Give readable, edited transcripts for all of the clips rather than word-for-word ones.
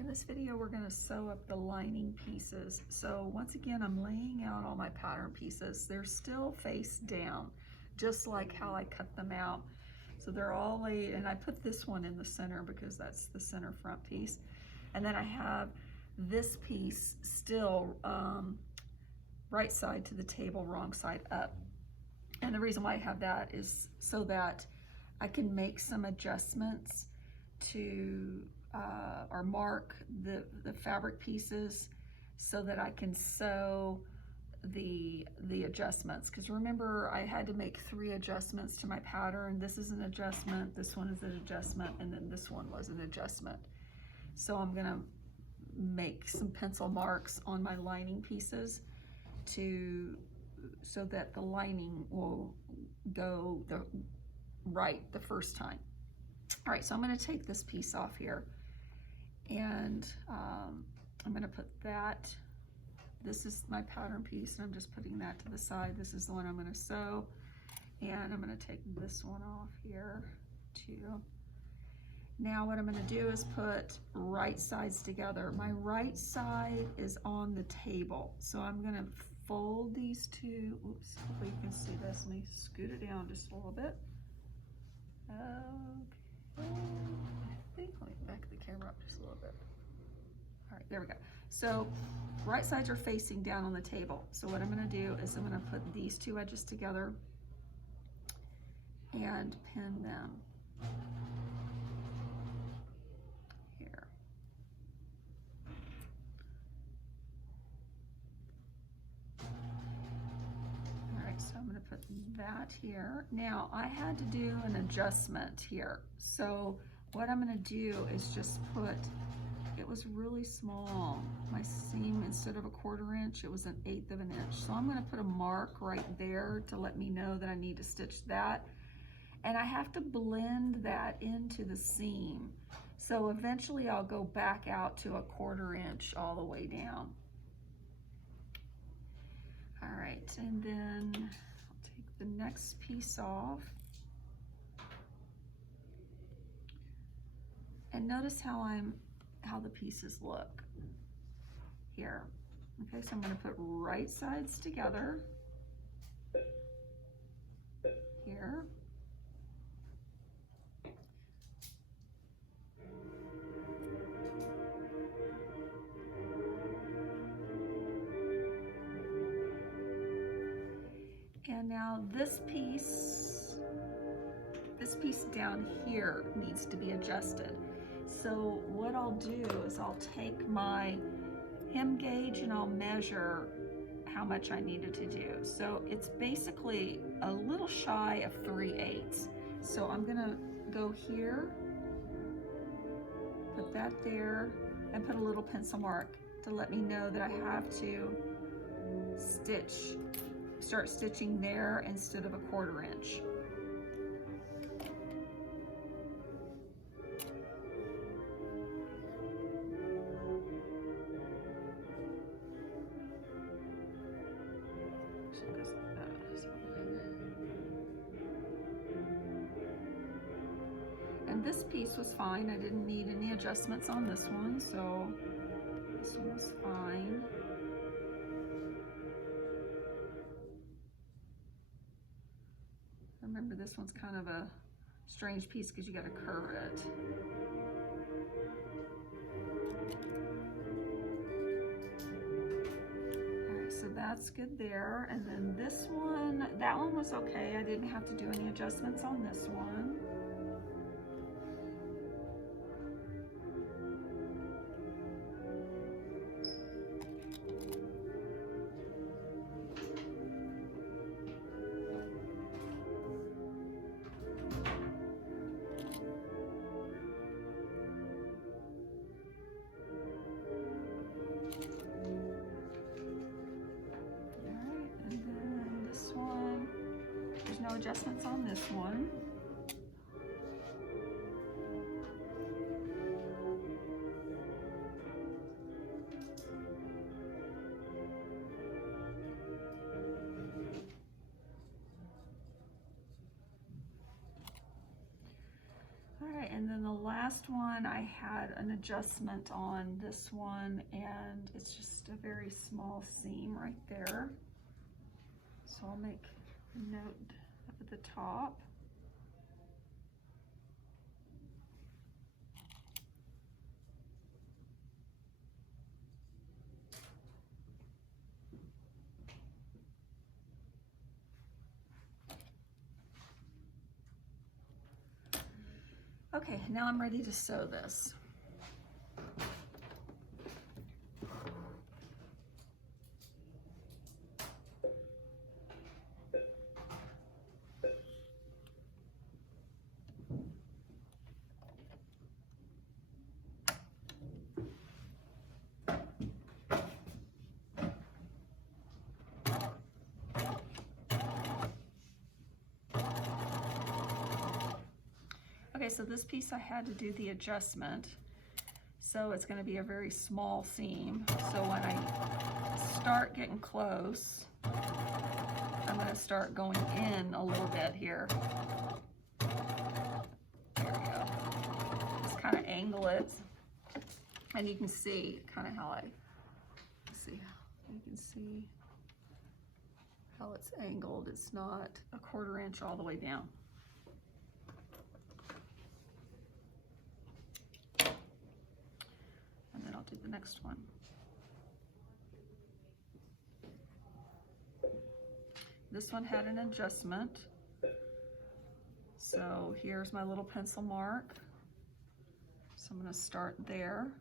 in this video we're going to sew up the lining pieces. So once again, I'm laying out all my pattern pieces. They're still face down, just like how I cut them out. So they're all laid, and I put this one in the center because that's the center front piece. And then I have this piece still right side to the table, wrong side up. And the reason why I have that is so that I can make some adjustments to or mark the fabric pieces so that I can sew the adjustments. Because remember, I had to make 3 adjustments to my pattern. This is an adjustment, this one is an adjustment, and then this one was an adjustment. So I'm gonna make some pencil marks on my lining pieces so that the lining will go right the first time. All right, so I'm going to take this piece off here, and I'm going to put that. This is my pattern piece, and I'm just putting that to the side. This is the one I'm going to sew, and I'm going to take this one off here too. Now what I'm going to do is put right sides together. My right side is on the table, so I'm going to fold these two. Oops, hopefully you can see this. Let me scoot it down just a little bit. Okay, I think, let me back the camera up just a little bit. All right, there we go. So right sides are facing down on the table. So what I'm going to do is I'm going to put these 2 edges together and pin them here. All right, so I'm going to put that here. Now I had to do an adjustment here. So what I'm going to do is just put, it was really small. My seam, instead of a 1/4 inch, it was 1/8 of an inch. So I'm going to put a mark right there to let me know that I need to stitch that. And I have to blend that into the seam. So eventually I'll go back out to a 1/4 inch all the way down. All right, and then I'll take the next piece off. And notice how the pieces look here. Okay, so I'm going to put right sides together here. And now this piece down here needs to be adjusted. So what I'll do is I'll take my hem gauge and I'll measure how much I needed to do. So it's basically a little shy of 3/8. So I'm gonna go here, put that there, and put a little pencil mark to let me know that I have to start stitching there instead of a 1/4 inch. And this piece was fine. I didn't need any adjustments on this one, so this one was fine. Remember, this one's kind of a strange piece because you got to curve it. Alright, so that's good there. And then this one, that one was okay. I didn't have to do any adjustments on this one. No adjustments on this one. All right, and then the last one one I had an adjustment on this one, and it's just a very small seam right there. So I'll make a note up at the top. Okay, now I'm ready to sew this. Okay, so this piece I had to do the adjustment. So it's going to be a very small seam. So when I start getting close, I'm going to start going in a little bit here. There we go. Just kind of angle it. And you can see kind of how you can see how it's angled. It's not a 1/4 inch all the way down. And then I'll do the next one. This one had an adjustment. So here's my little pencil mark. So I'm going to start there.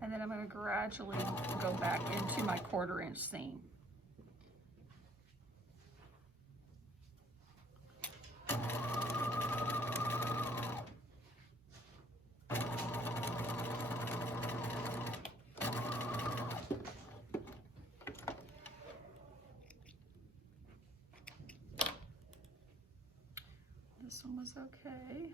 And then I'm going to gradually go back into my 1/4 inch seam. This one was okay.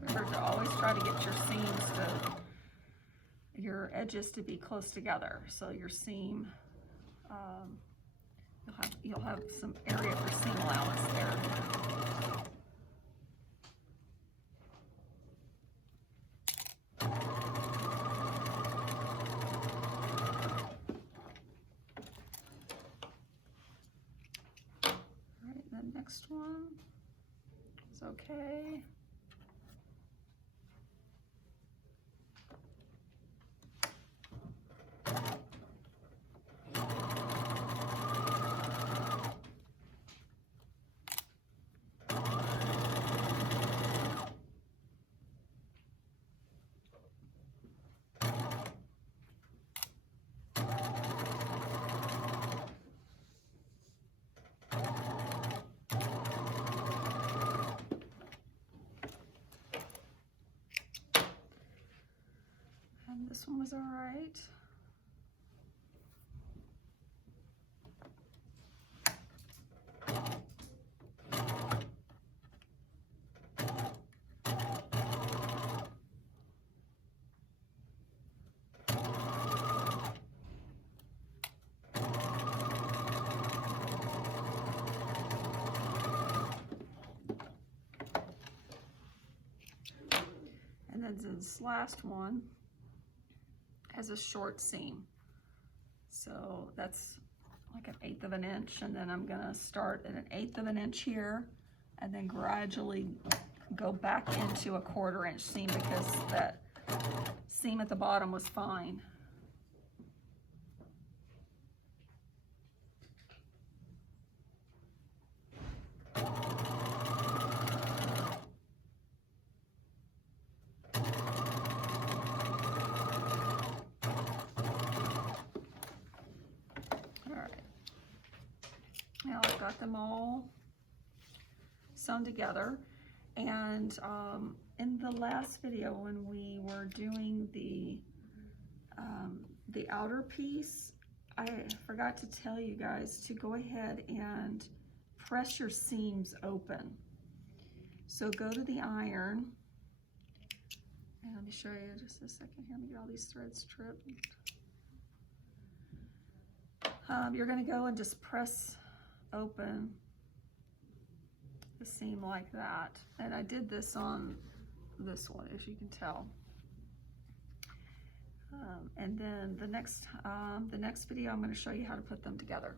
Remember to always try to get your seams your edges to be close together. So your seam, you'll have some area for seam allowance there. All right, the next one is okay. This one was all right. And then this last one has a short seam. So that's like 1/8 of an inch, and then I'm gonna start at 1/8 of an inch here and then gradually go back into a 1/4 inch seam because that seam at the bottom was fine. Now I've got them all sewn together, And in the last video when we were doing the outer piece, I forgot to tell you guys to go ahead and press your seams open. So go to the iron, and let me show you just a second here. Let me get all these threads tripped. You're going to go and just press open the seam like that. And I did this on this one, as you can tell. And then the next video, I'm going to show you how to put them together.